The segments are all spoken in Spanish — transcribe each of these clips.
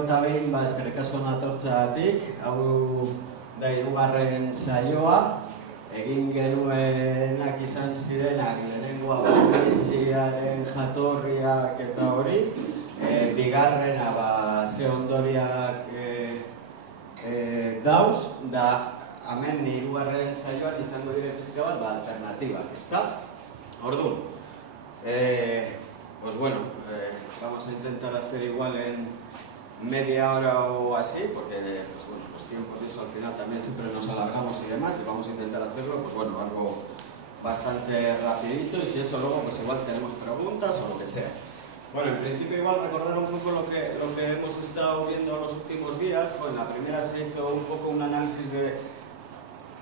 Lehenengo eta behin, eskerrik asko natortzeagatik, hau da hirugarren saioa, egin genuenak izan zirenak lehenengoa krisiaren jatorriak eta hori, bigarrena ze ondoriak dauz, da hemen hirugarren saioan izango dire pizka bat, alternatibak, ezta? Orduan, pues bueno, vamos a intentar hacer igual en media hora o así, porque pues bueno, los tiempos de eso al final también siempre nos alargamos y demás, y vamos a intentar hacerlo, pues bueno, algo bastante rapidito, y si eso luego, pues igual tenemos preguntas o lo que sea. Bueno, en principio igual recordar un poco lo que hemos estado viendo los últimos días. Pues en la primera se hizo un poco un análisis de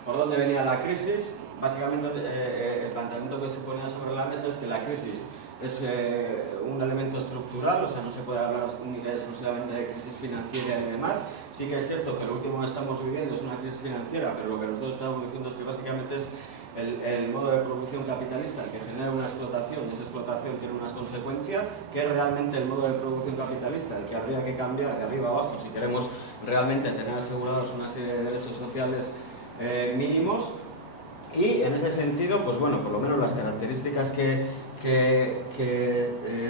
por dónde venía la crisis. Básicamente el planteamiento que se ponía sobre la mesa es que la crisis es un elemento estructural, o sea, no se puede hablar única y exclusivamente de crisis financiera y demás. Sí que es cierto que lo último que estamos viviendo es una crisis financiera, pero lo que nosotros estamos diciendo es que básicamente es el modo de producción capitalista el que genera una explotación, y esa explotación tiene unas consecuencias, que es realmente el modo de producción capitalista el que habría que cambiar de arriba a abajo si queremos realmente tener asegurados una serie de derechos sociales mínimos. Y en ese sentido, pues bueno, por lo menos las características que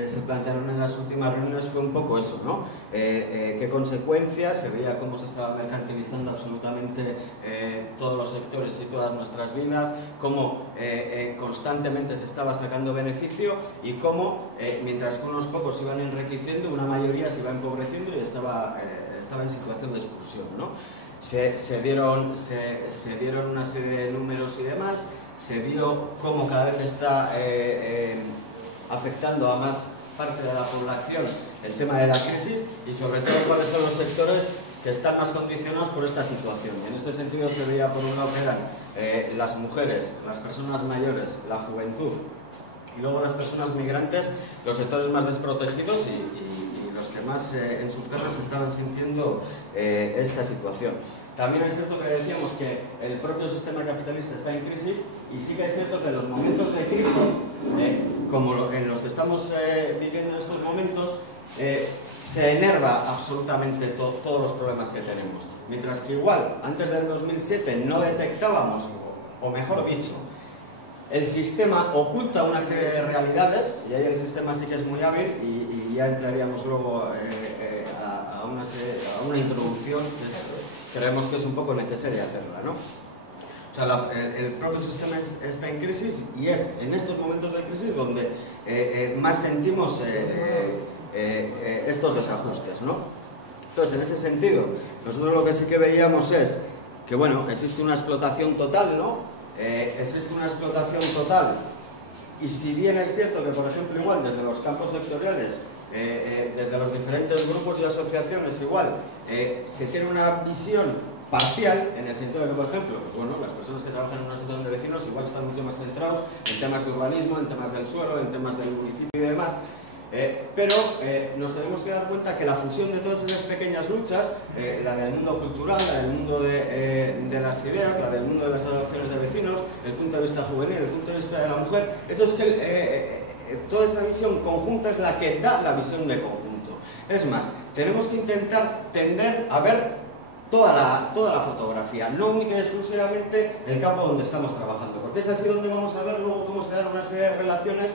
se plantearon en las últimas reuniones fue un poco eso, ¿no? Qué consecuencias, se veía cómo se estaba mercantilizando absolutamente todos los sectores y todas nuestras vidas, cómo constantemente se estaba sacando beneficio y cómo, mientras que unos pocos se iban enriqueciendo, una mayoría se iba empobreciendo y estaba en situación de exclusión, ¿no? Se dieron una serie de números y demás, se vio cómo cada vez está afectando a más parte de la población el tema de la crisis y sobre todo cuáles son los sectores que están más condicionados por esta situación. Y en este sentido se veía por un lado que eran las mujeres, las personas mayores, la juventud y luego las personas migrantes, los sectores más desprotegidos y los que más en sus casas estaban sintiendo esta situación. También es cierto que decíamos que el propio sistema capitalista está en crisis y sí que es cierto que en los momentos de crisis, como en los que estamos viviendo en estos momentos, se enerva absolutamente todos los problemas que tenemos. Mientras que igual, antes del 2007 no detectábamos, o mejor dicho, el sistema oculta una serie de realidades, y ahí el sistema sí que es muy hábil, y ya entraríamos luego a una introducción que creemos que es un poco necesaria hacerla, ¿no? O sea, el propio sistema está en crisis y es en estos momentos de crisis donde más sentimos estos desajustes, ¿no? Entonces, en ese sentido, nosotros lo que sí que veíamos es que, bueno, existe una explotación total, ¿no? Existe una explotación total y si bien es cierto que, por ejemplo, igual desde los campos sectoriales, desde los diferentes grupos y asociaciones igual, se tiene una visión parcial en el sentido de que, por ejemplo, bueno, las personas que trabajan en una asociación de vecinos igual están mucho más centrados en temas de urbanismo, en temas del suelo, en temas del municipio y demás. Pero nos tenemos que dar cuenta que la fusión de todas esas pequeñas luchas, la del mundo cultural, la del mundo de las ideas, la del mundo de las asociaciones de vecinos, el punto de vista juvenil, el punto de vista de la mujer, eso es que toda esa visión conjunta es la que da la visión de conjunto. Es más, tenemos que intentar tender a ver toda la fotografía, no única y exclusivamente el campo donde estamos trabajando, porque es así donde vamos a ver luego cómo se dan una serie de relaciones.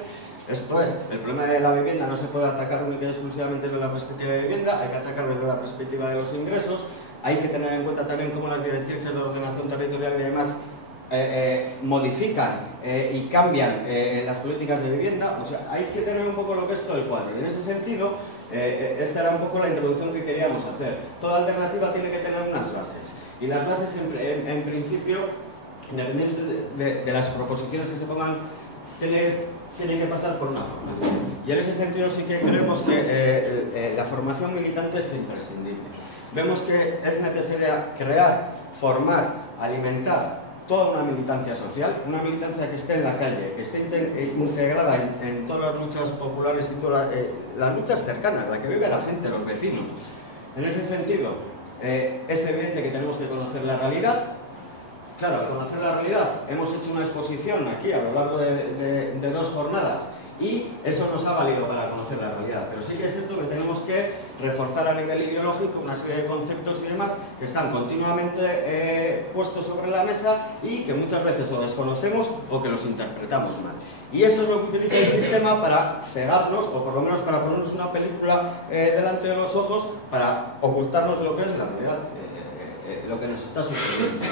Esto es, el problema de la vivienda no se puede atacar única y exclusivamente desde la perspectiva de vivienda, hay que atacarlo desde la perspectiva de los ingresos, hay que tener en cuenta también cómo las directrices de ordenación territorial y demás modifican y cambian las políticas de vivienda. O sea, hay que tener un poco lo que es todo el cuadro, y en ese sentido esta era un poco la introducción que queríamos hacer. Toda alternativa tiene que tener unas bases, y las bases en principio, independientemente de las proposiciones que se pongan, tiene que pasar por una formación. Y en ese sentido sí que creemos que la formación militante es imprescindible. Vemos que es necesaria crear, formar, alimentar toda una militancia social, una militancia que esté en la calle, que esté integrada en todas las luchas populares y todas las luchas cercanas, la que vive la gente, los vecinos. En ese sentido, es evidente que tenemos que conocer la realidad. Claro, al conocer la realidad, hemos hecho una exposición aquí a lo largo de 2 jornadas y eso nos ha valido para conocer la realidad. Pero sí que es cierto que tenemos que reforzar a nivel ideológico una serie de conceptos y demás que están continuamente puestos sobre la mesa y que muchas veces o desconocemos o que los interpretamos mal. Y eso es lo que utiliza el sistema para cegarnos, o por lo menos para ponernos una película delante de los ojos, para ocultarnos lo que es la realidad, lo que nos está sucediendo.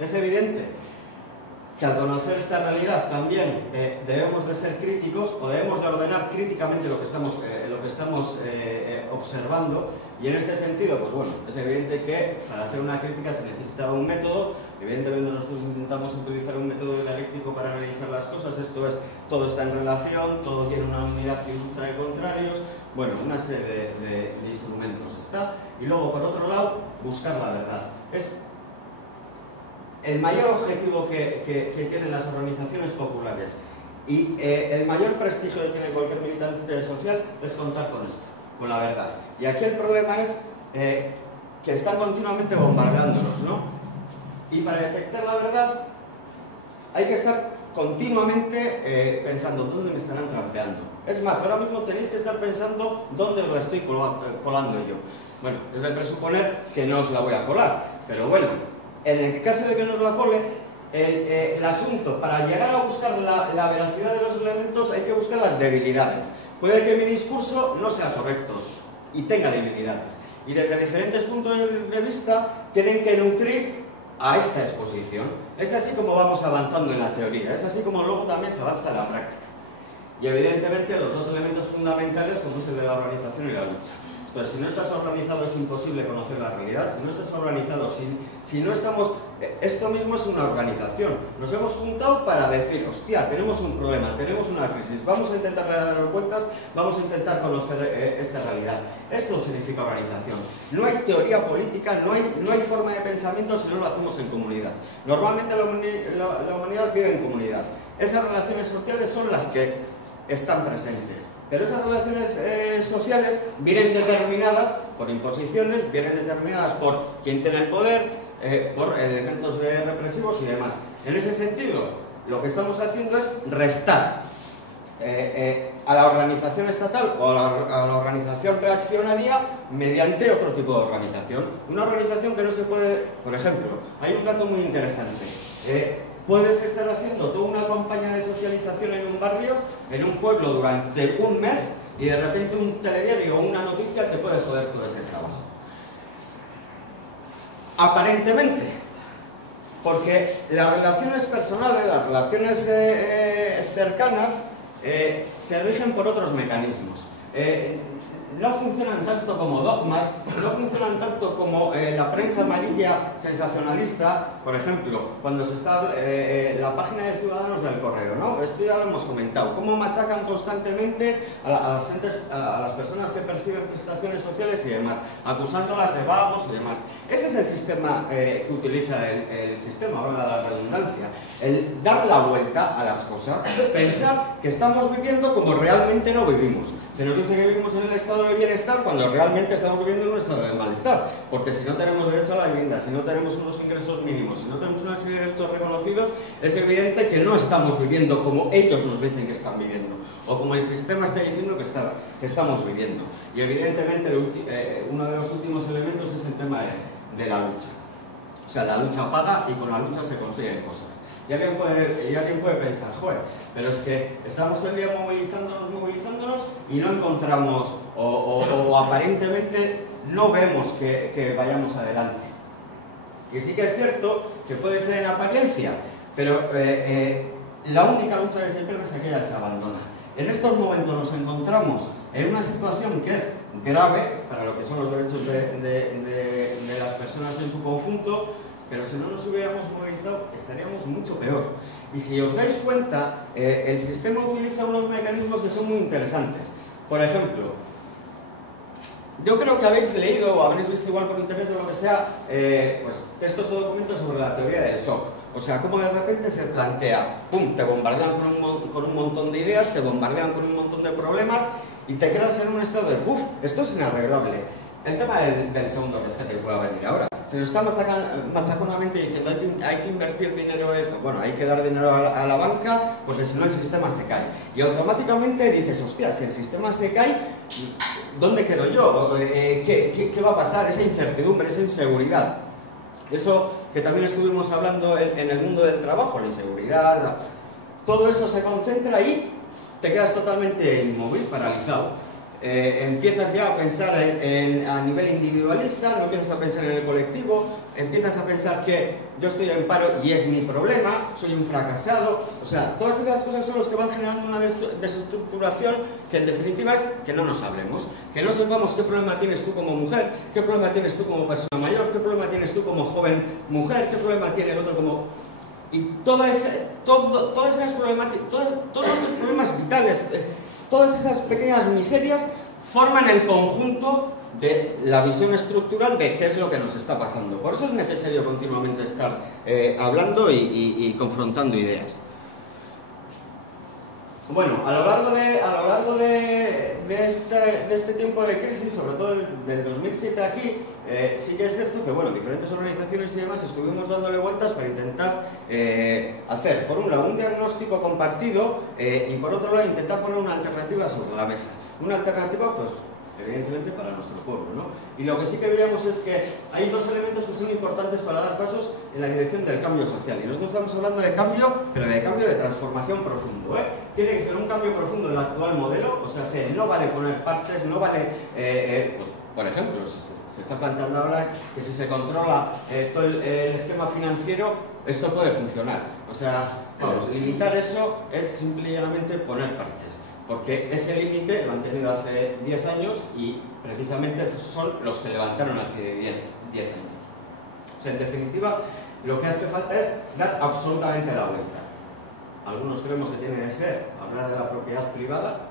Es evidente que al conocer esta realidad también debemos de ser críticos, o debemos de ordenar críticamente lo que estamos observando, y en este sentido, pues bueno, es evidente que para hacer una crítica se necesita un método. Evidentemente nosotros intentamos utilizar un método dialéctico para analizar las cosas, esto es, todo está en relación, todo tiene una unidad y lucha de contrarios, bueno, una serie de instrumentos está, y luego por otro lado, buscar la verdad. Es el mayor objetivo que tienen las organizaciones populares y el mayor prestigio que tiene cualquier militante social es contar con esto, con la verdad. Y aquí el problema es que están continuamente bombardeándonos, ¿no? Y para detectar la verdad hay que estar continuamente pensando dónde me estarán trampeando. Es más, ahora mismo tenéis que estar pensando dónde os la estoy colando yo. Bueno, es de presuponer que no os la voy a colar, pero bueno, en el caso de que nos la cole, el asunto, para llegar a buscar la veracidad de los elementos hay que buscar las debilidades. Puede que mi discurso no sea correcto y tenga debilidades. Y desde diferentes puntos de vista tienen que nutrir a esta exposición. Es así como vamos avanzando en la teoría, es así como luego también se avanza en la práctica. Y evidentemente los dos elementos fundamentales como es el de la organización y la lucha. Entonces, si no estás organizado es imposible conocer la realidad, si no estás organizado, si no estamos... Esto mismo es una organización. Nos hemos juntado para decir, hostia, tenemos un problema, tenemos una crisis, vamos a intentar dar cuentas, vamos a intentar conocer esta realidad. Esto significa organización. No hay teoría política, no hay forma de pensamiento si no lo hacemos en comunidad. Normalmente la humanidad vive en comunidad. Esas relaciones sociales son las que están presentes. Pero esas relaciones sociales vienen determinadas por imposiciones, vienen determinadas por quien tiene el poder, por elementos represivos y demás. En ese sentido, lo que estamos haciendo es restar a la organización estatal o a la organización reaccionaria mediante otro tipo de organización. Una organización que no se puede... Por ejemplo, hay un dato muy interesante. Puedes estar haciendo toda una campaña de socialización en un barrio, en un pueblo durante un mes y de repente un telediario o una noticia te puede joder todo ese trabajo. Aparentemente, porque las relaciones personales, las relaciones cercanas se rigen por otros mecanismos. No funcionan tanto como dogmas, no funcionan tanto como la prensa amarilla sensacionalista. Por ejemplo, cuando se está la página de Ciudadanos del Correo, ¿no? Esto ya lo hemos comentado, cómo machacan constantemente a las personas que perciben prestaciones sociales y demás, acusándolas de vagos y demás. Ese es el sistema que utiliza el sistema, ahora de la redundancia, el dar la vuelta a las cosas, pensar que estamos viviendo como realmente no vivimos. Se nos dice que vivimos en el estado de bienestar cuando realmente estamos viviendo en un estado de malestar, porque si no tenemos derecho a la vivienda, si no tenemos unos ingresos mínimos, si no tenemos una serie de derechos reconocidos, es evidente que no estamos viviendo como ellos nos dicen que están viviendo, o como el sistema está diciendo que estamos viviendo. Y evidentemente uno de los últimos elementos es el tema de la lucha. O sea, la lucha paga y con la lucha se consiguen cosas. Y alguien puede pensar, joder, pero es que estamos todo el día movilizándonos y no encontramos o aparentemente no vemos que vayamos adelante. Y sí que es cierto que puede ser en apariencia, pero la única lucha que se pierde es aquella que se abandona. En estos momentos nos encontramos en una situación que es grave para lo que son los derechos de las personas en su conjunto, pero si no nos hubiéramos movilizado estaríamos mucho peor. Y si os dais cuenta, el sistema utiliza unos mecanismos que son muy interesantes. Por ejemplo, yo creo que habéis leído o habréis visto igual por internet o lo que sea, pues textos o documentos sobre la teoría del shock. O sea, cómo de repente se plantea, ¡pum!, te bombardean con un montón de ideas, te bombardean con un montón de problemas y te quedas en un estado de ¡puf!, esto es inarreglable. el tema del segundo rescate que pueda venir ahora. Se nos está machaconamente diciendo hay que invertir dinero, bueno, hay que dar dinero a la banca porque si no el sistema se cae. Y automáticamente dices, hostia, si el sistema se cae, ¿dónde quedo yo? ¿Qué va a pasar? Esa incertidumbre, esa inseguridad. Eso que también estuvimos hablando en el mundo del trabajo, la inseguridad, todo eso se concentra ahí, te quedas totalmente inmóvil, paralizado. Empiezas ya a pensar a nivel individualista, no empiezas a pensar en el colectivo, empiezas a pensar que yo estoy en paro y es mi problema, soy un fracasado. O sea, todas esas cosas son las que van generando una desestructuración que en definitiva es que no nos hablemos, que no sepamos qué problema tienes tú como mujer, qué problema tienes tú como persona mayor, qué problema tienes tú como joven mujer, qué problema tiene el otro como... Y todas esas problemáticas, todos los problemas vitales, todas esas pequeñas miserias forman el conjunto de la visión estructural de qué es lo que nos está pasando. Por eso es necesario continuamente estar hablando y confrontando ideas. Bueno, a lo largo de este tiempo de crisis, sobre todo del 2007 aquí, sí que es cierto que, bueno, diferentes organizaciones y demás estuvimos dándole vueltas para intentar hacer, por un lado, un diagnóstico compartido y por otro lado, intentar poner una alternativa sobre la mesa. Una alternativa, pues, evidentemente para nuestro pueblo, ¿no? Y lo que sí que veíamos es que hay dos elementos que son importantes para dar pasos en la dirección del cambio social. Y nosotros estamos hablando de cambio, pero de cambio de transformación profundo, ¿eh? Tiene que ser un cambio profundo del actual modelo, o sea, no vale poner partes, no vale, pues, por ejemplo, se está planteando ahora que si se controla todo el esquema financiero, esto puede funcionar. O sea, vamos, limitar eso es simplemente poner parches. Porque ese límite lo han tenido hace 10 años y precisamente son los que levantaron hace 10 años. O sea, en definitiva, lo que hace falta es dar absolutamente la vuelta. Algunos creemos que tiene que ser hablar de la propiedad privada,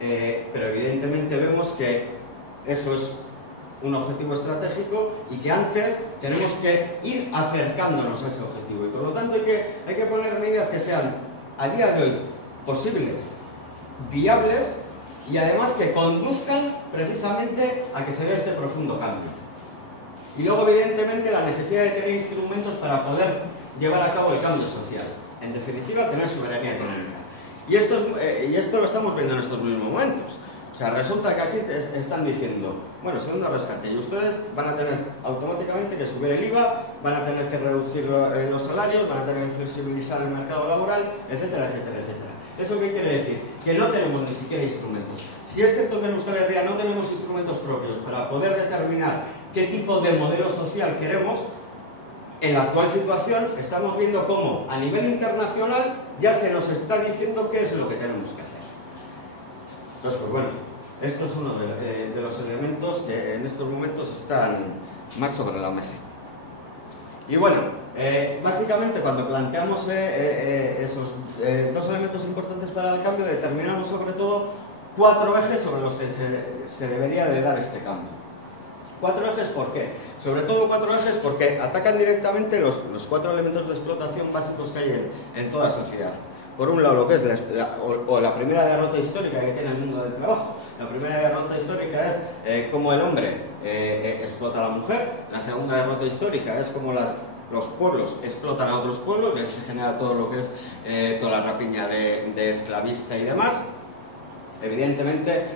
pero evidentemente vemos que eso es un objetivo estratégico y que antes tenemos que ir acercándonos a ese objetivo. Y por lo tanto hay que poner medidas que sean a día de hoy posibles, viables y además que conduzcan precisamente a que se dé este profundo cambio. Y luego, evidentemente, la necesidad de tener instrumentos para poder llevar a cabo el cambio social. En definitiva, tener soberanía económica. Y esto lo estamos viendo en estos mismos momentos. O sea, resulta que aquí te están diciendo, bueno, segundo rescate, y ustedes van a tener automáticamente que subir el IVA, van a tener que reducir los salarios, van a tener que flexibilizar el mercado laboral, etcétera, etcétera, etcétera. ¿Eso qué quiere decir? Que no tenemos ni siquiera instrumentos. Si es cierto que en Euskal Herria no tenemos instrumentos propios para poder determinar qué tipo de modelo social queremos, en la actual situación estamos viendo cómo a nivel internacional ya se nos está diciendo qué es lo que tenemos que hacer. Entonces, pues bueno, esto es uno de los elementos que en estos momentos están más sobre la mesa. Y bueno, básicamente cuando planteamos esos dos elementos importantes para el cambio, determinamos sobre todo 4 ejes sobre los que se debería de dar este cambio. 4 ejes, ¿por qué? Sobre todo 4 ejes porque atacan directamente los 4 elementos de explotación básicos que hay en toda sociedad. Por un lado, lo que es la primera derrota histórica que tiene el mundo del trabajo. La primera derrota histórica es cómo el hombre explota a la mujer. La segunda derrota histórica es cómo los pueblos explotan a otros pueblos, que se genera todo lo que es toda la rapiña de esclavista y demás. Evidentemente,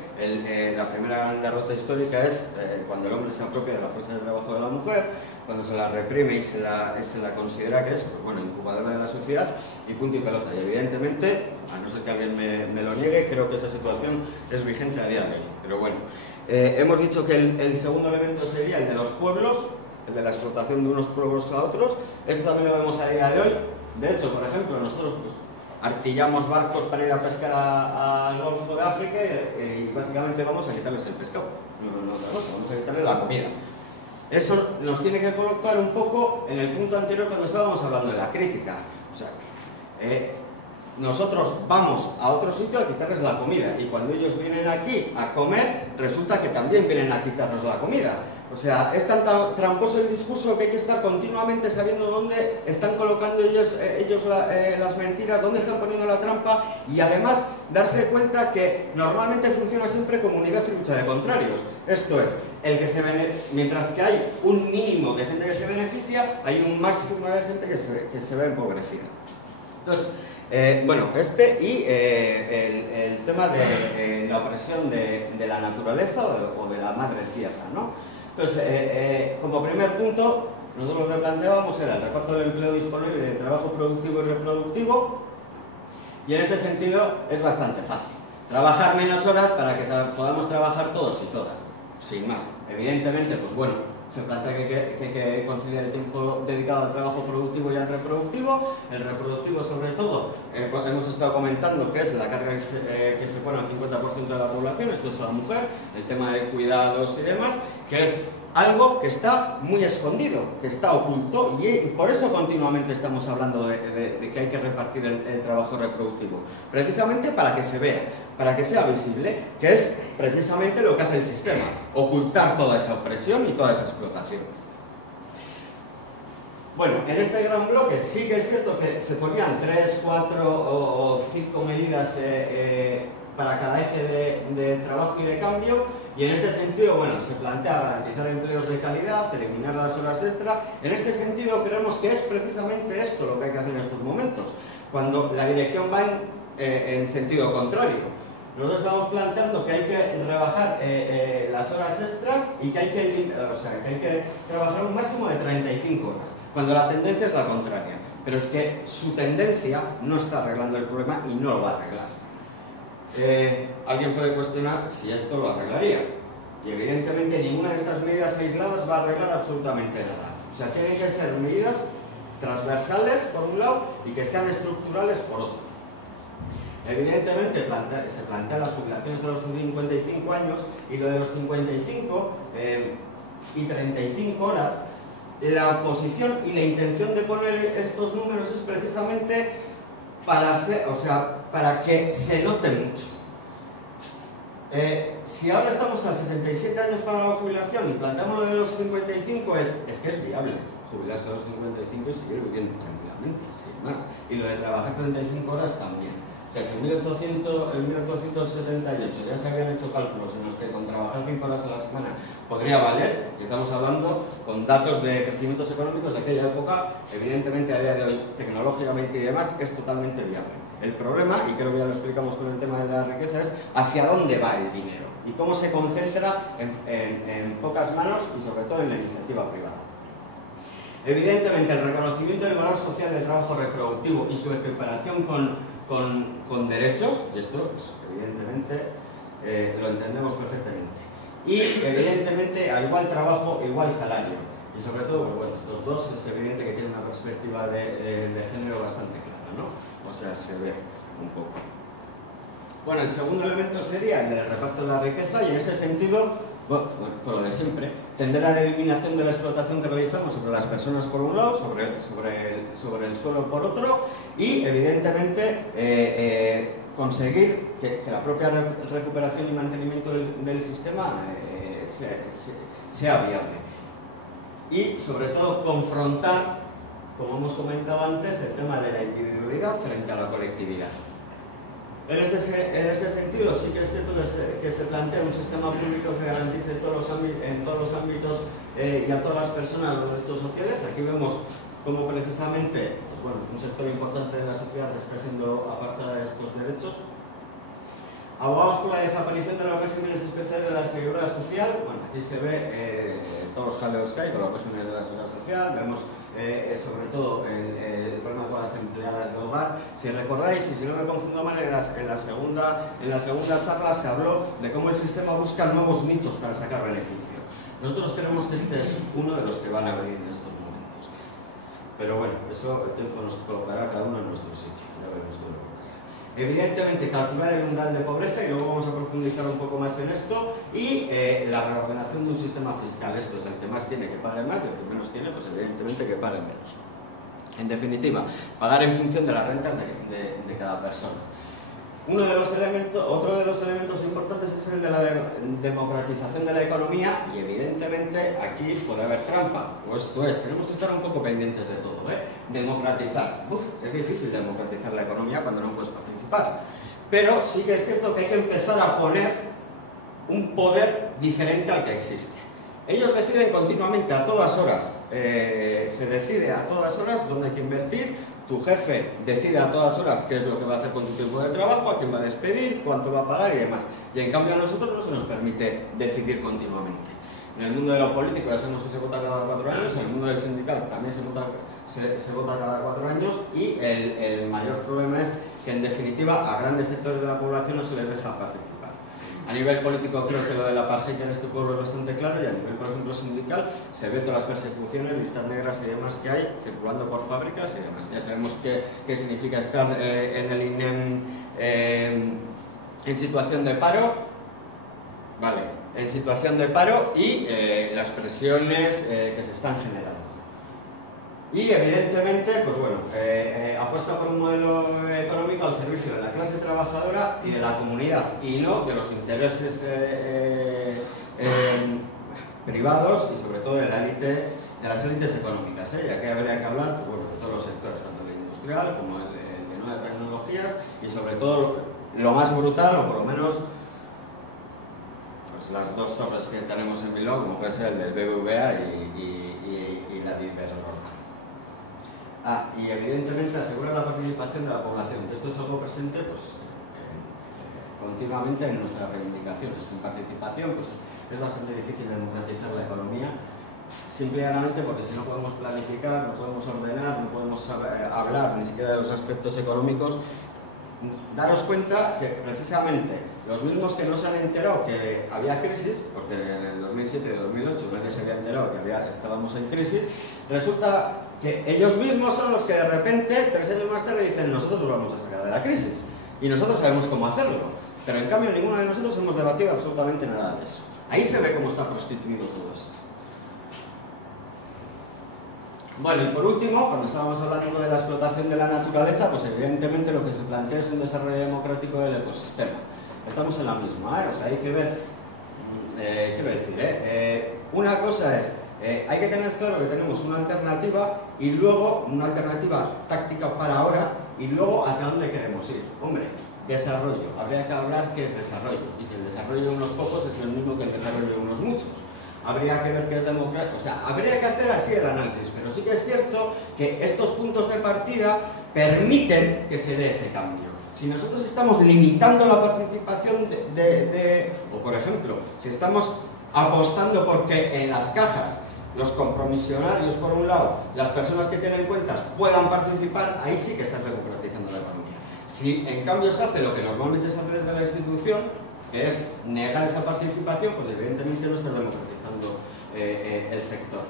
la primera gran derrota histórica es cuando el hombre se apropia de la fuerza de trabajo de la mujer, cuando se la reprime y se la considera que es, pues bueno, incubadora de la sociedad y punto y pelota. Y evidentemente, a no ser que alguien me lo niegue, creo que esa situación es vigente a día de hoy. Pero bueno, hemos dicho que el segundo elemento sería el de los pueblos, el de la explotación de unos pueblos a otros. Esto también lo vemos a día de hoy. De hecho, por ejemplo, nosotros pues, artillamos barcos para ir a pescar al Golfo de África y básicamente vamos a quitarles el pescado. No, vamos a quitarles la comida. Eso nos tiene que colocar un poco en el punto anterior cuando estábamos hablando de la crítica. O sea, nosotros vamos a otro sitio a quitarles la comida y cuando ellos vienen aquí a comer, resulta que también vienen a quitarnos la comida. O sea, es tan tramposo el discurso que hay que estar continuamente sabiendo dónde están colocando ellos las mentiras, dónde están poniendo la trampa y además darse cuenta que normalmente funciona siempre como unidad y lucha de contrarios. Esto es, mientras que hay un mínimo de gente que se beneficia, hay un máximo de gente que se ve empobrecida. Entonces, bueno, y el tema de la opresión de la naturaleza o de la madre tierra, ¿no? Entonces, como primer punto, nosotros lo que planteábamos era el reparto del empleo disponible de trabajo productivo y reproductivo, y en este sentido es bastante fácil. Trabajar menos horas para que podamos trabajar todos y todas, sin más. Evidentemente, pues bueno, se plantea que hay que conciliar el tiempo dedicado al trabajo productivo y al reproductivo. El reproductivo, sobre todo, hemos estado comentando que es la carga que se pone al 50% de la población, esto es a la mujer, el tema de cuidados y demás, que es algo que está muy escondido, que está oculto, y por eso continuamente estamos hablando de que hay que repartir el trabajo reproductivo, precisamente para que se vea, para que sea visible, que es precisamente lo que hace el sistema, ocultar toda esa opresión y toda esa explotación. Bueno, en este gran bloque sí que es cierto que se ponían 3, 4 o 5 medidas para cada eje de trabajo y de cambio, y en este sentido, bueno, se plantea garantizar empleos de calidad, eliminar las horas extra. En este sentido creemos que es precisamente esto lo que hay que hacer en estos momentos, cuando la dirección va en sentido contrario. Nosotros estamos planteando que hay que rebajar las horas extras y que hay que trabajar un máximo de 35 horas, cuando la tendencia es la contraria. Pero es que su tendencia no está arreglando el problema y no lo va a arreglar. Alguien puede cuestionar si esto lo arreglaría. Y evidentemente ninguna de estas medidas aisladas va a arreglar absolutamente nada. O sea, tienen que ser medidas transversales por un lado y que sean estructurales por otro. Evidentemente se plantean las jubilaciones a los 55 años y lo de los 55 y 35 horas. La posición y la intención de poner estos números es precisamente para que se note mucho. Si ahora estamos a 67 años para la jubilación y planteamos lo de los 55, es que es viable jubilarse a los 55 y seguir viviendo tranquilamente, sin más. Y lo de trabajar 35 horas también. O sea, si en 1878 ya se habían hecho cálculos en los que con trabajar 5 horas a la semana podría valer, y estamos hablando con datos de crecimientos económicos de aquella época, evidentemente a día de hoy, tecnológicamente y demás, es totalmente viable. El problema, y creo que ya lo explicamos con el tema de la riqueza, es hacia dónde va el dinero y cómo se concentra en pocas manos y sobre todo en la iniciativa privada. Evidentemente, el reconocimiento del valor social del trabajo reproductivo y su equiparación con derechos, y esto pues, evidentemente lo entendemos perfectamente. Y evidentemente a igual trabajo, igual salario. Y sobre todo, pues, bueno, estos dos es evidente que tienen una perspectiva de género bastante clara, ¿no? O sea, se ve un poco. Bueno, el segundo elemento sería el del reparto de la riqueza, y en este sentido, bueno, por lo de siempre, tender a la eliminación de la explotación que realizamos sobre las personas por un lado, sobre el suelo por otro, y evidentemente conseguir que la propia recuperación y mantenimiento del sistema sea viable. Y sobre todo confrontar, como hemos comentado antes, el tema de la individualidad frente a la colectividad. En este sentido, sí que es cierto que se plantea un sistema público que garantice en todos los ámbitos y a todas las personas los derechos sociales. Aquí vemos cómo precisamente pues bueno, un sector importante de la sociedad está siendo apartada de estos derechos. Abogamos por la desaparición de los regímenes especiales de la seguridad social. Bueno, aquí se ve todos los jaleos que hay con los regímenes de la seguridad social. Vemos sobre todo el problema con las empleadas de hogar. Si recordáis, y si no me confundo mal, en la segunda charla se habló de cómo el sistema busca nuevos nichos para sacar beneficio. Nosotros creemos que este es uno de los que van a venir en estos momentos. Pero bueno, eso el tiempo nos colocará cada uno en nuestro sitio. Ya veremos lo que pasa. Evidentemente, calcular el umbral de pobreza, y luego vamos a profundizar un poco más en esto, y la reordenación de un sistema fiscal. Esto es el que más tiene que pague más, y el que menos tiene, pues evidentemente que pague menos. En definitiva, pagar en función de las rentas de cada persona. Otro de los elementos importantes es el de la democratización de la economía, y evidentemente aquí puede haber trampa, o esto es, tenemos que estar un poco pendientes de todo, ¿eh? Democratizar. Es difícil democratizar la economía cuando no puedes participar, pero sí que es cierto que hay que empezar a poner un poder diferente al que existe. Ellos deciden continuamente, a todas horas, se decide a todas horas dónde hay que invertir. Tu jefe decide a todas horas qué es lo que va a hacer con tu tiempo de trabajo, a quién va a despedir, cuánto va a pagar y demás. Y en cambio a nosotros no se nos permite decidir continuamente. En el mundo de lo político ya sabemos que se vota cada 4 años, en el mundo del sindical también se vota cada 4 años, y el mayor problema es que en definitiva a grandes sectores de la población no se les deja participar. A nivel político creo que lo de la apartheid en este pueblo es bastante claro, y a nivel, por ejemplo, sindical se ve todas las persecuciones, listas negras y demás que hay circulando por fábricas y demás. Ya sabemos qué significa estar en el INEM en situación de paro, vale, en situación de paro, y las presiones que se están generando. Y evidentemente, pues bueno, apuesta por un modelo económico al servicio de la clase trabajadora y de la comunidad, y no de los intereses privados y sobre todo de las élites económicas. Y aquí habría que hablar, pues bueno, de todos los sectores, tanto el industrial como el de nuevas tecnologías, y sobre todo lo más brutal, o por lo menos pues las dos torres que tenemos en Bilbao, como puede ser el del BBVA y la de Iberdrola. Y evidentemente asegurar la participación de la población, que esto es algo presente pues, continuamente en nuestras reivindicaciones. Sin participación pues, es bastante difícil democratizar la economía, simplemente porque si no podemos planificar, no podemos ordenar, no podemos hablar ni siquiera de los aspectos económicos. Daros cuenta que precisamente los mismos que no se han enterado que había crisis, porque en el 2007 y 2008 nadie se había enterado que estábamos en crisis, resulta que ellos mismos son los que de repente, 3 años más tarde, dicen nosotros nos vamos a sacar de la crisis y nosotros sabemos cómo hacerlo, pero en cambio ninguno de nosotros hemos debatido absolutamente nada de eso. Ahí se ve cómo está prostituido todo esto. Bueno, y por último, cuando estábamos hablando de la explotación de la naturaleza, pues evidentemente lo que se plantea es un desarrollo democrático del ecosistema. Estamos en la misma, o sea, hay que ver, quiero decir, una cosa es, hay que tener claro que tenemos una alternativa, y luego una alternativa táctica para ahora, y luego hacia dónde queremos ir. Hombre, desarrollo, habría que hablar qué es desarrollo, y si el desarrollo de unos pocos es el mismo que el desarrollo de unos muchos. Habría que ver qué es democracia, o sea, habría que hacer así el análisis, pero sí que es cierto que estos puntos de partida permiten que se dé ese cambio. Si nosotros estamos limitando la participación o por ejemplo, si estamos apostando porque en las cajas los compromisionarios por un lado, las personas que tienen cuentas puedan participar, ahí sí que estás democratizando la economía. Si en cambio se hace lo que normalmente se hace desde la institución, que es negar esa participación, pues evidentemente no estás democratizando el sector.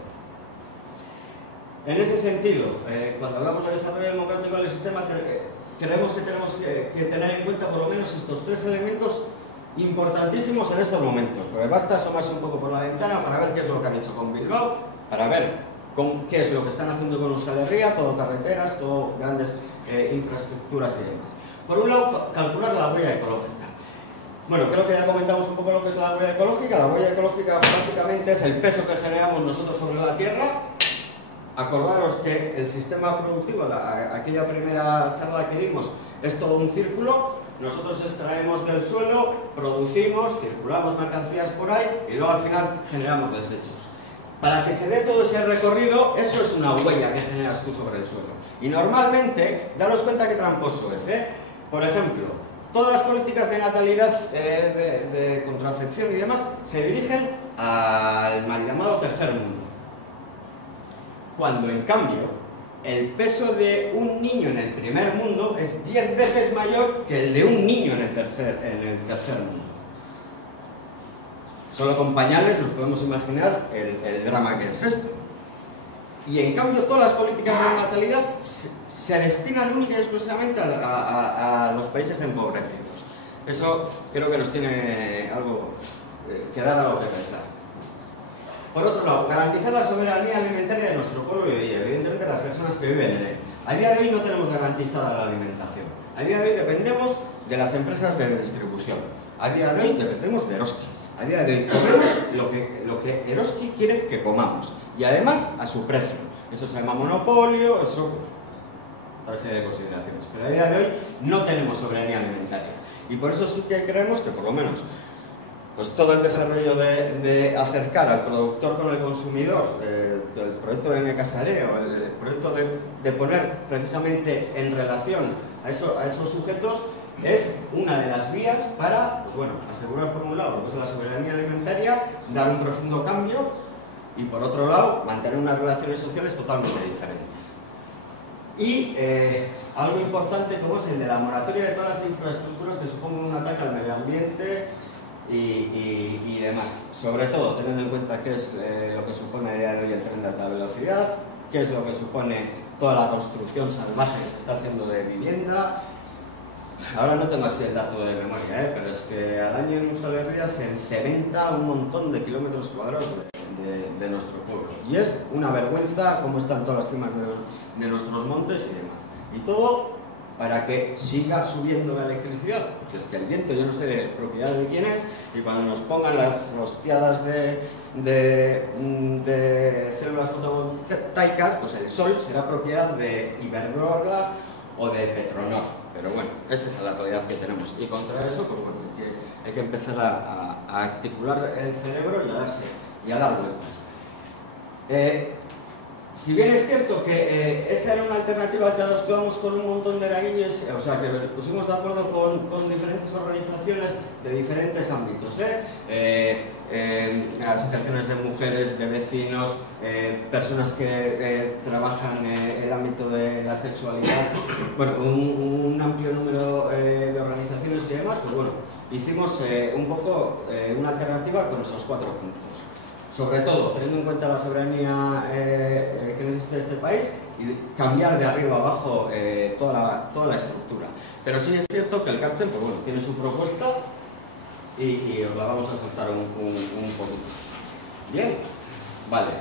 En ese sentido, cuando hablamos de desarrollo democrático del sistema, creemos que tenemos que tener en cuenta por lo menos estos 3 elementos importantísimos en estos momentos, porque basta asomarse un poco por la ventana para ver qué es lo que han hecho con Bilbao, para ver qué es lo que están haciendo con Euskal Herria, todo carreteras, todo grandes infraestructuras y demás. Por un lado, calcular la huella ecológica. Bueno, creo que ya comentamos un poco lo que es la huella ecológica. La huella ecológica básicamente es el peso que generamos nosotros sobre la Tierra. Acordaros que el sistema productivo, aquella primera charla que dimos, es todo un círculo. Nosotros extraemos del suelo, producimos, circulamos mercancías por ahí y luego al final generamos desechos. Para que se dé todo ese recorrido, eso es una huella que generas tú sobre el suelo. Y normalmente, daros cuenta qué tramposo es, Por ejemplo, todas las políticas de natalidad, de contracepción y demás, se dirigen al mal llamado tercer mundo. Cuando en cambio, el peso de un niño en el primer mundo es 10 veces mayor que el de un niño en el tercer mundo. Solo con pañales nos podemos imaginar el drama que es esto. Y en cambio todas las políticas de natalidad se destinan única y exclusivamente a los países empobrecidos. Eso creo que nos tiene algo que dar algo que pensar. Por otro lado, garantizar la soberanía alimentaria de nuestro pueblo y evidentemente de las personas que viven en él. A día de hoy no tenemos garantizada la alimentación. A día de hoy dependemos de las empresas de distribución. A día de hoy dependemos de Eroski. A día de hoy comemos lo que Eroski quiere que comamos. Y además a su precio. Eso se llama monopolio, eso... otra serie de consideraciones. Pero a día de hoy no tenemos soberanía alimentaria. Y por eso sí que creemos que por lo menos pues todo el desarrollo de acercar al productor con el consumidor, el proyecto de Necasareo, el proyecto de poner precisamente en relación a esos sujetos, es una de las vías para, pues bueno, asegurar por un lado lo que es la soberanía alimentaria, dar un profundo cambio y por otro lado mantener unas relaciones sociales totalmente diferentes. Y algo importante como es el de la moratoria de todas las infraestructuras que supongan un ataque al medio ambiente y demás. Sobre todo, teniendo en cuenta qué es lo que supone a día de hoy el tren de alta velocidad, qué es lo que supone toda la construcción salvaje que se está haciendo de vivienda. Ahora no tengo así el dato de memoria, pero es que al año en Euskal Herria se encementa un montón de kilómetros cuadrados de nuestro pueblo. Y es una vergüenza cómo están todas las cimas de nuestros montes y demás. Y todo para que siga subiendo la electricidad, porque es que el viento yo no sé de propiedad de quién es, y cuando nos pongan las hostiadas de células fotovoltaicas, pues el sol será propiedad de Iberdrola o de Petronor. Pero bueno, esa es la realidad que tenemos. Y contra eso, pues bueno, hay que empezar a articular el cerebro y a dar vueltas. Si bien es cierto que esa era una alternativa que nos quedamos con un montón de eraguillos, o sea, que pusimos de acuerdo con diferentes organizaciones de diferentes ámbitos, asociaciones de mujeres, de vecinos, personas que trabajan en el ámbito de la sexualidad, bueno, un amplio número de organizaciones y demás, pues bueno, hicimos un poco una alternativa con esos 4 puntos. Sobre todo, teniendo en cuenta la soberanía que necesita este país y cambiar de arriba abajo toda la estructura. Pero sí es cierto que el cárcel, pues bueno, tiene su propuesta y os la vamos a saltar un poquito. ¿Bien? Vale.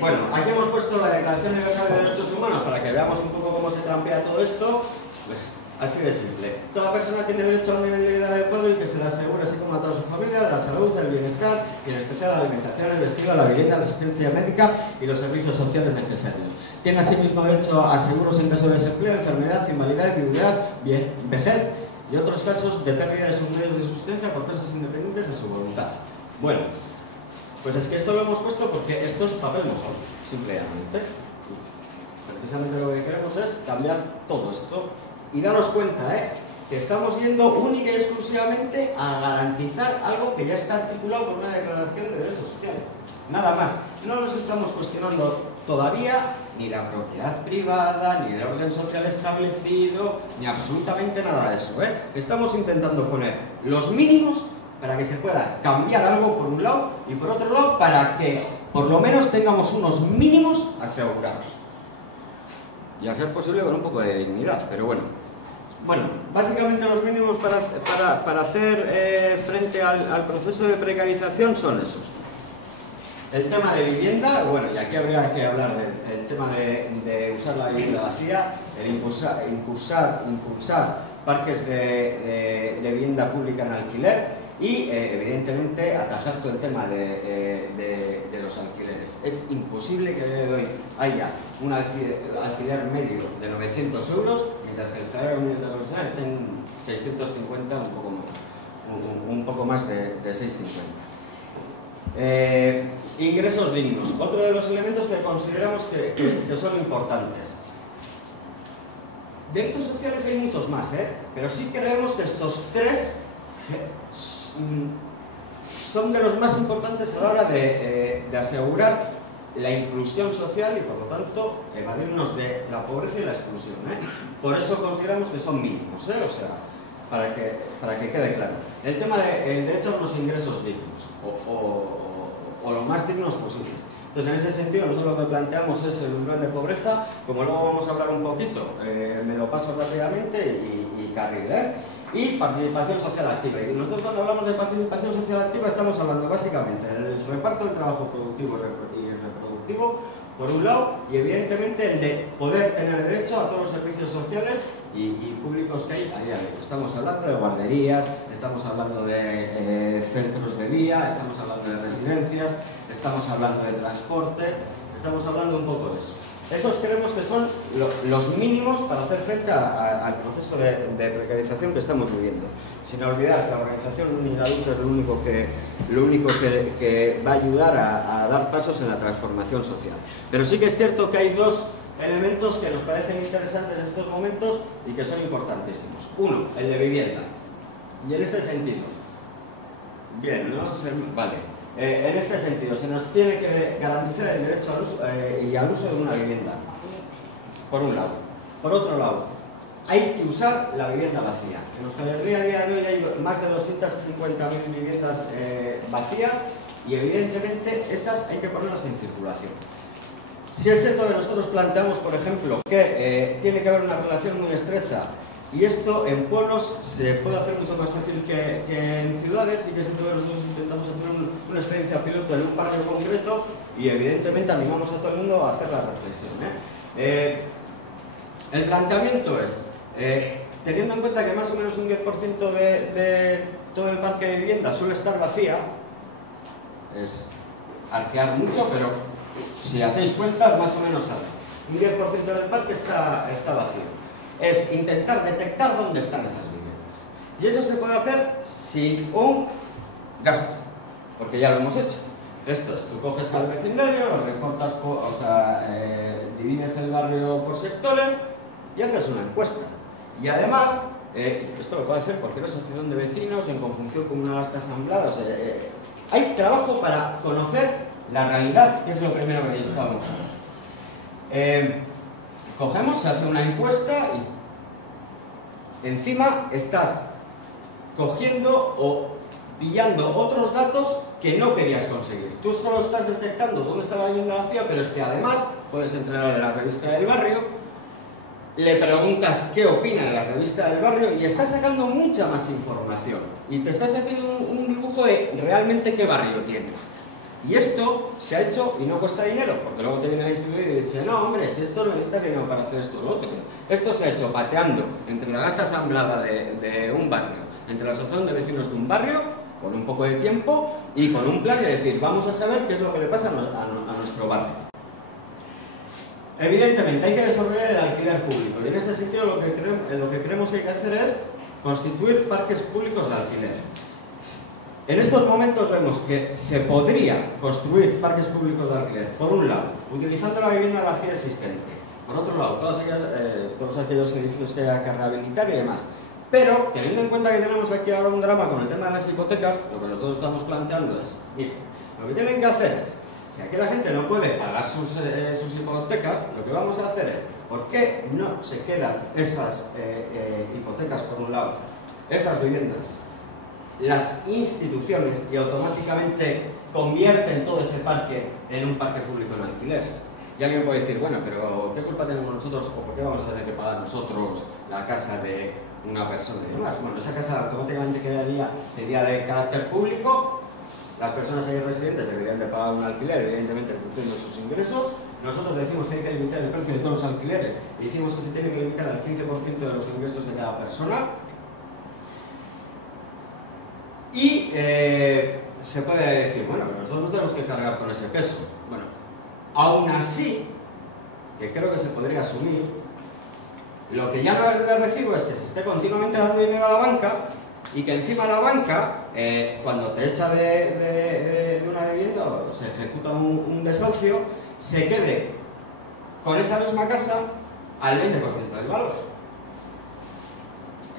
Bueno, aquí hemos puesto la Declaración Universal de Derechos Humanos para que veamos un poco cómo se trampea todo esto. Pues, así de simple. Toda persona tiene derecho a un nivel de vida adecuado y que se le asegure, así como a toda su familia, la salud, el bienestar y en especial la alimentación, el vestido, la vivienda, la asistencia médica y los servicios sociales necesarios. Tiene asimismo derecho a seguros en caso de desempleo, enfermedad, invalidez, viudez, vejez y otros casos de pérdida de sus medios de subsistencia por causas independientes de su voluntad. Bueno, pues es que esto lo hemos puesto porque esto es papel mojado, simplemente. Precisamente lo que queremos es cambiar todo esto. Y daros cuenta, que estamos yendo única y exclusivamente a garantizar algo que ya está articulado por una declaración de derechos sociales. Nada más. No nos estamos cuestionando todavía ni la propiedad privada, ni el orden social establecido, ni absolutamente nada de eso. Estamos intentando poner los mínimos para que se pueda cambiar algo por un lado y por otro lado para que por lo menos tengamos unos mínimos asegurados. Y a ser posible con un poco de dignidad, pero bueno. Bueno, básicamente los mínimos para hacer frente al proceso de precarización son esos. El tema de vivienda, bueno, y aquí habría que hablar del tema de usar la vivienda vacía, el impulsar parques de vivienda pública en alquiler y, evidentemente, atajar todo el tema de los alquileres. Es imposible que a día de hoy haya un alquiler medio de 900 euros, mientras que el salario mínimo internacional está en 650, un poco más de 650. Ingresos dignos, otro de los elementos que consideramos que son importantes. Derechos sociales hay muchos más, pero sí creemos que estos 3 son de los más importantes a la hora de asegurar la inclusión social y, por lo tanto, evadirnos de la pobreza y la exclusión. Por eso consideramos que son mínimos, o sea, para que quede claro. El tema del derecho a los ingresos dignos, o lo más dignos posibles. Entonces, en ese sentido, nosotros lo que planteamos es el umbral de pobreza, como luego vamos a hablar un poquito, me lo paso rápidamente y carril, y participación social activa. Y nosotros cuando hablamos de participación social activa estamos hablando básicamente del reparto del trabajo productivo y reproductivo, por un lado, y evidentemente el de poder tener derecho a todos los servicios sociales y públicos que hay a día de hoy. Estamos hablando de guarderías, estamos hablando de centros de día, estamos hablando de residencias, estamos hablando de transporte, estamos hablando un poco de eso. Esos creemos que son los mínimos para hacer frente al proceso de precarización que estamos viviendo. Sin olvidar que la organización y la lucha es lo único que va a ayudar a dar pasos en la transformación social. Pero sí que es cierto que hay dos elementos que nos parecen interesantes en estos momentos y que son importantísimos. Uno, el de vivienda. Y en este sentido, bien, ¿no? Vale. En este sentido, se nos tiene que garantizar el derecho al uso, y al uso de una vivienda, por un lado. Por otro lado, hay que usar la vivienda vacía. En Euskal Herria a día de hoy hay más de 250.000 viviendas vacías y evidentemente esas hay que ponerlas en circulación. Si es cierto que nosotros planteamos, por ejemplo, que tiene que haber una relación muy estrecha, y esto en pueblos se puede hacer mucho más fácil que en ciudades, y que es cierto que nosotros intentamos hacer una experiencia piloto en un barrio concreto y evidentemente animamos a todo el mundo a hacer la reflexión. El planteamiento es, teniendo en cuenta que más o menos un 10% de todo el parque de vivienda suele estar vacía, es arquear mucho, pero si hacéis cuentas más o menos sale. Un 10% del parque está vacío. Es intentar detectar dónde están esas viviendas. Y eso se puede hacer sin un gasto, porque ya lo hemos hecho. Esto es, tú coges al vecindario, lo recortas, divides el barrio por sectores y haces una encuesta. Y además, esto lo puede hacer cualquier asociación de vecinos en conjunción con una vasta asamblea. Hay trabajo para conocer la realidad, que es lo primero que necesitamos. Cogemos, se hace una encuesta y encima estás cogiendo o pillando otros datos que no querías conseguir. Tú solo estás detectando dónde está la vivienda vacía, pero es que además puedes entrar en la revista del barrio, le preguntas qué opina de la revista del barrio y estás sacando mucha más información. Y te estás haciendo un dibujo de realmente qué barrio tienes. Y esto se ha hecho y no cuesta dinero, porque luego te viene el instituto y dice, no, hombre, si esto no necesitas dinero para hacer esto o lo otro. Esto se ha hecho pateando entre la vasta asamblea de un barrio, entre la asociación de vecinos de un barrio, con un poco de tiempo y con un plan de decir, vamos a saber qué es lo que le pasa a nuestro barrio. Evidentemente hay que desarrollar el alquiler público y en este sentido lo que creemos que hay que hacer es constituir parques públicos de alquiler. En estos momentos vemos que se podría construir parques públicos de alquiler, por un lado, utilizando la vivienda vacía existente, por otro lado, todos aquellos edificios que haya que rehabilitar y demás. Pero, teniendo en cuenta que tenemos aquí ahora un drama con el tema de las hipotecas, lo que nosotros estamos planteando es, mire, lo que tienen que hacer es, si aquí la gente no puede pagar sus hipotecas, lo que vamos a hacer es, ¿por qué no se quedan esas hipotecas por un lado, esas viviendas, las instituciones y automáticamente convierten todo ese parque en un parque público en alquiler? Y alguien puede decir, bueno, pero ¿qué culpa tenemos nosotros o por qué vamos a tener que pagar nosotros la casa de una persona y demás? Bueno, esa casa automáticamente sería de carácter público, las personas ahí residentes deberían de pagar un alquiler, evidentemente cumpliendo sus ingresos. Nosotros decimos que hay que limitar el precio de todos los alquileres y decimos que se tiene que limitar al 15% de los ingresos de cada persona. Y se puede decir, bueno, pero nosotros no tenemos que cargar con ese peso. Bueno, aún así, que creo que se podría asumir, lo que ya no es de recibo es que se esté continuamente dando dinero a la banca y que encima la banca, cuando te echa de una vivienda o se ejecuta un desahucio, se quede con esa misma casa al 20% del valor.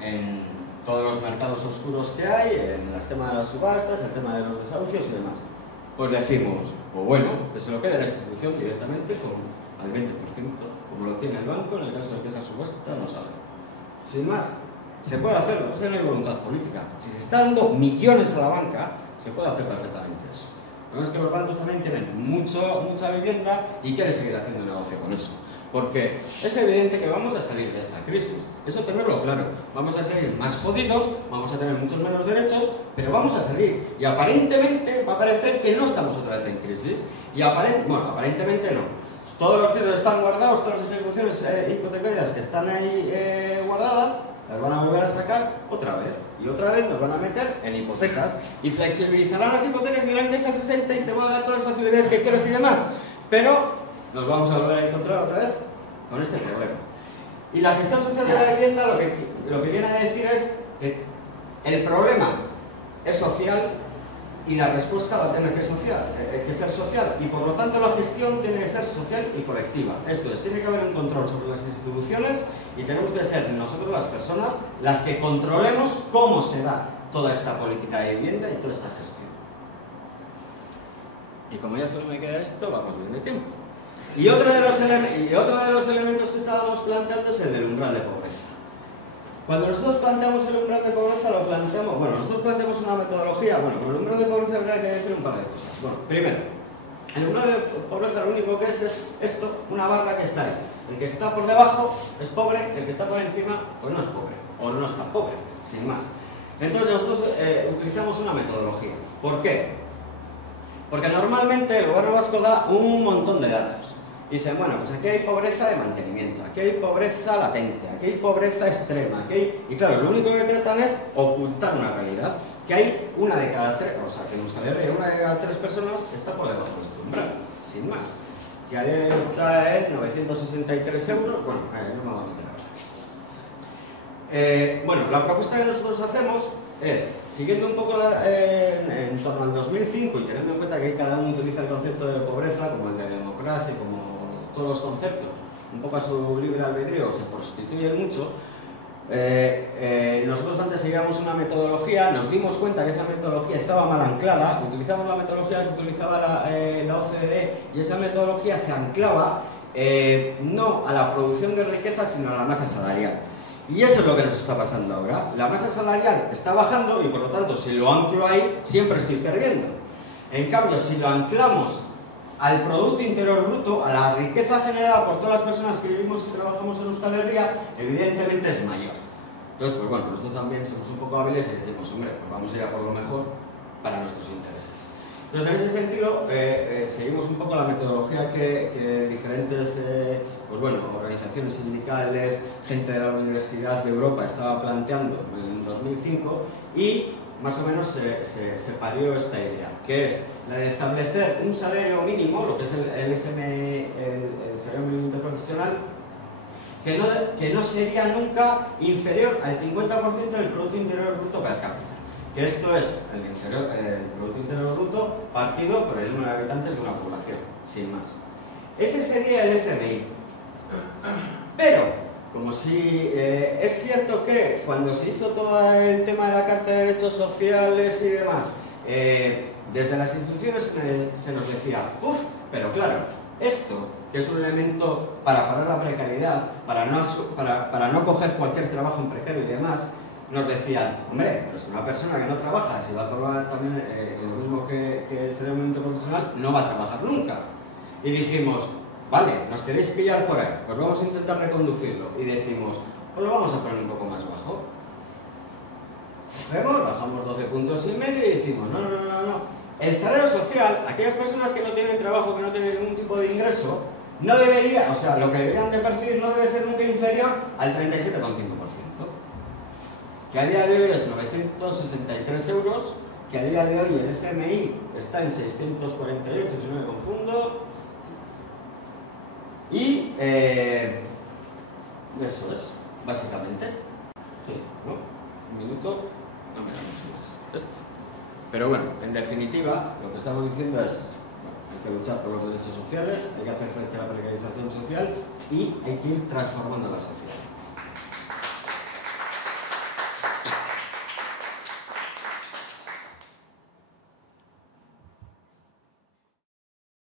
En todos los mercados oscuros que hay, en el tema de las subastas, el tema de los desahucios y demás. Pues decimos, o bueno, que se lo quede la institución directamente al 20%, como lo tiene el banco, en el caso de que esa subasta no salga. Sin más, se puede hacerlo, es que no hay voluntad política. Si se está dando millones a la banca, se puede hacer perfectamente eso. Lo que es que los bancos también tienen mucha vivienda y quieren seguir haciendo negocio con eso. Porque es evidente que vamos a salir de esta crisis, eso tenerlo claro. Vamos a salir más jodidos, vamos a tener muchos menos derechos, pero vamos a salir. Y aparentemente va a parecer que no estamos otra vez en crisis. Y bueno, aparentemente no. Todos los títulos están guardados, todas las ejecuciones hipotecarias que están ahí guardadas, las van a volver a sacar otra vez. Y otra vez nos van a meter en hipotecas. Y flexibilizarán las hipotecas y dirán que es a 60 y te voy a dar todas las facilidades que quieras y demás. Pero nos vamos a volver a encontrar otra vez con este problema. Y la gestión social de la vivienda lo que viene a decir es que el problema es social y la respuesta va a tener que ser social. Y por lo tanto la gestión tiene que ser social y colectiva. Esto es, tiene que haber un control sobre las instituciones y tenemos que ser nosotros las personas las que controlemos cómo se da toda esta política de vivienda y toda esta gestión. Y como ya solo me queda esto, vamos bien de tiempo. Y otro de los elementos que estábamos planteando es el del umbral de pobreza. Cuando nosotros planteamos el umbral de pobreza, nosotros planteamos una metodología. Bueno, con el umbral de pobreza habría que decir un par de cosas. Bueno, primero, el umbral de pobreza lo único que es esto, una barra que está ahí. El que está por debajo es pobre, el que está por encima pues no es pobre, o no está pobre, sin más. Entonces nosotros utilizamos una metodología. ¿Por qué? Porque normalmente el gobierno vasco da un montón de datos. Dicen, bueno, pues aquí hay pobreza de mantenimiento, aquí hay pobreza latente, aquí hay pobreza extrema, aquí hay... Y claro, lo único que tratan es ocultar una realidad, que hay una de cada tres, o sea, que en Euskal Herria una de cada tres personas está por debajo de este umbral, sin más. Que ahí está en 963 euros, bueno, no me voy a meter ahora. Bueno, la propuesta que nosotros hacemos es, siguiendo un poco en torno al 2005 y teniendo en cuenta que cada uno utiliza el concepto de pobreza como el de democracia, como todos los conceptos, un poco a su libre albedrío, se prostituyen mucho, nosotros antes seguíamos una metodología, nos dimos cuenta que esa metodología estaba mal anclada, utilizamos la metodología que utilizaba la OCDE y esa metodología se anclaba no a la producción de riqueza sino a la masa salarial. Y eso es lo que nos está pasando ahora. La masa salarial está bajando y por lo tanto si lo anclo ahí siempre estoy perdiendo. En cambio, si lo anclamos al Producto Interior Bruto, a la riqueza generada por todas las personas que vivimos y trabajamos en Euskal Herria, evidentemente es mayor. Entonces, pues bueno, nosotros también somos un poco hábiles y decimos, hombre, pues vamos a ir a por lo mejor para nuestros intereses. Entonces, en ese sentido, seguimos un poco la metodología que diferentes pues bueno, organizaciones sindicales, gente de la Universidad de Europa estaba planteando en 2005 y más o menos se parió esta idea, que es la de establecer un salario mínimo, lo que es el SMI, el salario mínimo interprofesional, que no sería nunca inferior al 50% del Producto Interior Bruto per cápita. Que esto es el Producto Interior Bruto partido por el número de habitantes de una población, sin más. Ese sería el SMI. Pero, como si es cierto que cuando se hizo todo el tema de la Carta de Derechos Sociales y demás, desde las instituciones se nos decía, pero claro, esto, que es un elemento para parar la precariedad, para no coger cualquier trabajo en precario y demás, nos decían, hombre, pues una persona que no trabaja, si va a cobrar también lo mismo que el salario mínimo interprofesional, no va a trabajar nunca. Y dijimos, vale, nos queréis pillar por ahí, pues vamos a intentar reconducirlo. Y decimos, pues lo vamos a poner un poco más bajo. Cogemos, bajamos 12 puntos y medio y decimos, no. El salario social, aquellas personas que no tienen trabajo, que no tienen ningún tipo de ingreso, no debería, o sea, lo que deberían de percibir no debe ser nunca inferior al 37,5%. Que a día de hoy es 963 euros, que a día de hoy el SMI está en 648, si no me confundo. Y eso es, básicamente. Sí, ¿no? Un minuto, no me da mucho más. Esto. Pero bueno, en definitiva, lo que estamos diciendo es, bueno, hay que luchar por los derechos sociales, hay que hacer frente a la precarización social y hay que ir transformando la sociedad.